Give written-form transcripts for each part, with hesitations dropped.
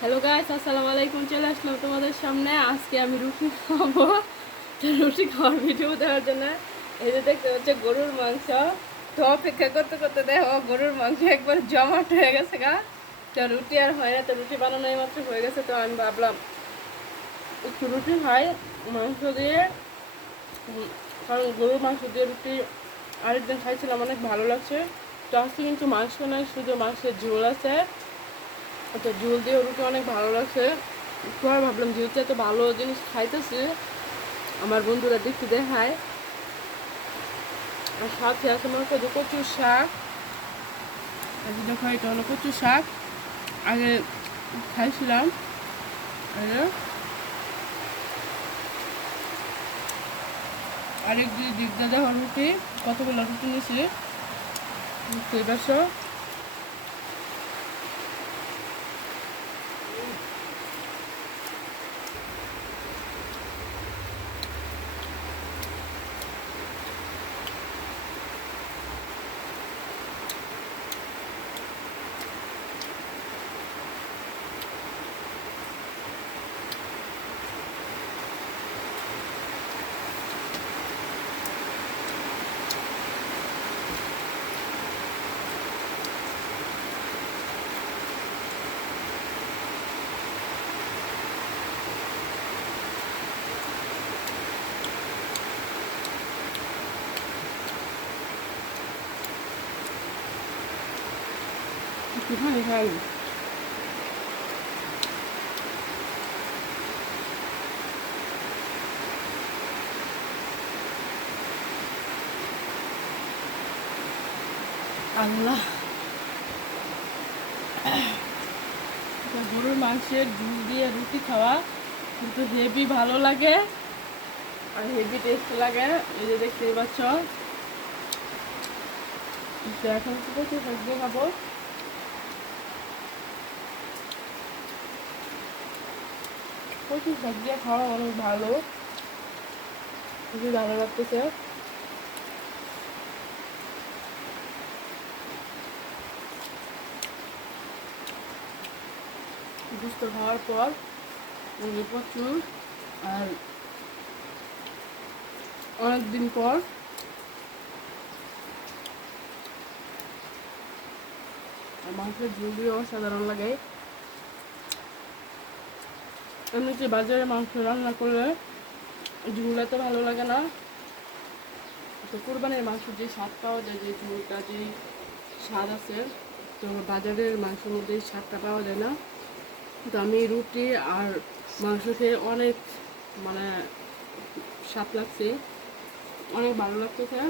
Hello guys, আসসালামু আলাইকুম। চলে আসলাম তোমাদের সামনে। আজকে আমি রুটি খাবো। তো রুটি খাওয়ার ভিডিও দেওয়ার জন্য এই যে দেখতে হচ্ছে গরুর মাংস। তো অপেক্ষা করতে করতে দেখো গরুর মাংস একবার জমাট হয়ে গেছে গা। তো রুটি আর হয় না, তো রুটি বানানোই মাত্র হয়ে গেছে। তো আমি ভাবলাম একটু রুটি খাই মাংস দিয়ে। কারণ গরুর মাংস দিয়ে রুটি আরেকদিন খাইছিলাম, অনেক ভালো লাগছে। তো আজকে কিন্তু মাংস নয়, শুধু মাংসের ঝোল আছে। তো ঝোল দিয়ে রুটি অনেক ভালো লাগছে। তো আর ভাবলাম যেহেতু এত ভালো জিনিস খাইতেছি, আমার বন্ধুরা দেখতে দেখায়। আর সাথে আছে মনে করছে কচুর শাক। আজকে দেখো এটা হলো কচুর শাক, আগে খাইছিলাম। আরেক দিক দিয়ে দেখো রুটি, কতগুলো রুটি নিয়েছি বুঝতেই পারছো। একটুখানি খাই। আল্লাহ, গরুর মাংসের ঝুল দিয়ে রুটি খাওয়া কিন্তু হেভি ভালো লাগে আর হেভি টেস্ট লাগে। এই যে দেখতেই পাচ্ছ। তো এখন কচু শাক দিয়ে খাবো। কচু শাক দিয়ে খাওয়া অনেক ভালো, খুবই ভালো লাগতেছে। গুস্ত খাওয়ার পর প্রচুর, আর অনেকদিন পর মাংসের ঝোল দিয়ে অসাধারণ লাগে। এমনিতে বাজারে মাংস রান্না করলে ঝোল এত ভালো লাগে না। তো কোরবানির মাংস যে স্বাদ পাওয়া যায়, যে ঝোলটা যে স্বাদ আছে, তো বাজারের মাংসের মধ্যে এই স্বাদটা পাওয়া যায় না। তো আমি রুটি আর মাংস খেয়ে অনেক মানে স্বাদ লাগছে, অনেক ভালো লাগতেছে।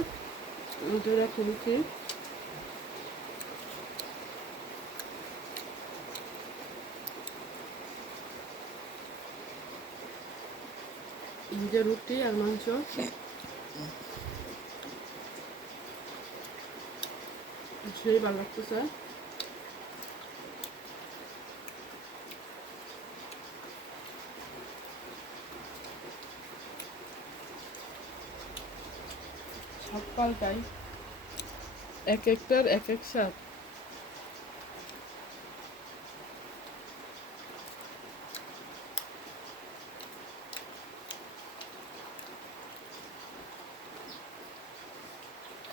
দুইটা খেয়েছি। যে রুটি আর মাংস সেই ভালো লাগতেছে। সকালটাই এক একটার এক এক স্বাদ।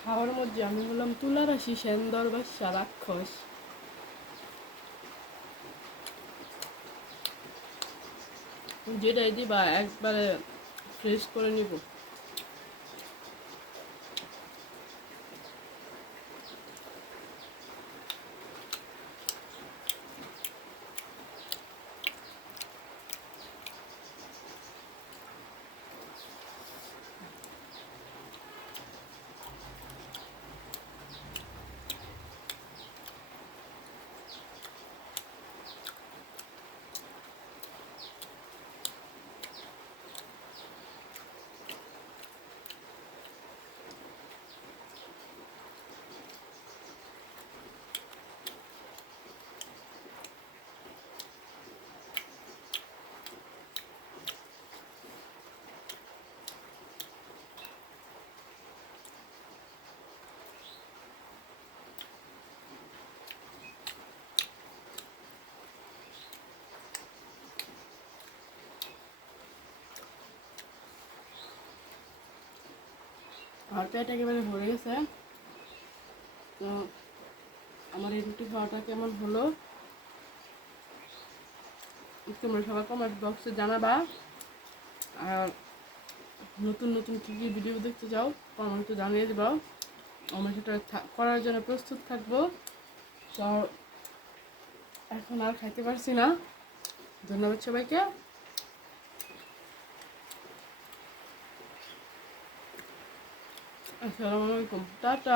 খাওয়ার মধ্যে আমি হলাম তুলারাশি সেন্দর বা রাক্ষস। যেটাই দিবা একবারে ফ্রেশ করে নিব। আর পেট একেবারে ভরে গেছে। তো আমার এই রুটি খাওয়াটা কেমন হলো তোমরা সবাই কমেন্ট বক্সে জানাবা। আর নতুন নতুন কী কী ভিডিও দেখতে চাও কমেন্টে জানিয়ে দেবা। আমি সেটা করার জন্য প্রস্তুত থাকবো। তো এখন আর খাইতে পারছি না। ধন্যবাদ সবাইকে। আসসালামু আলাইকুম, টাটা।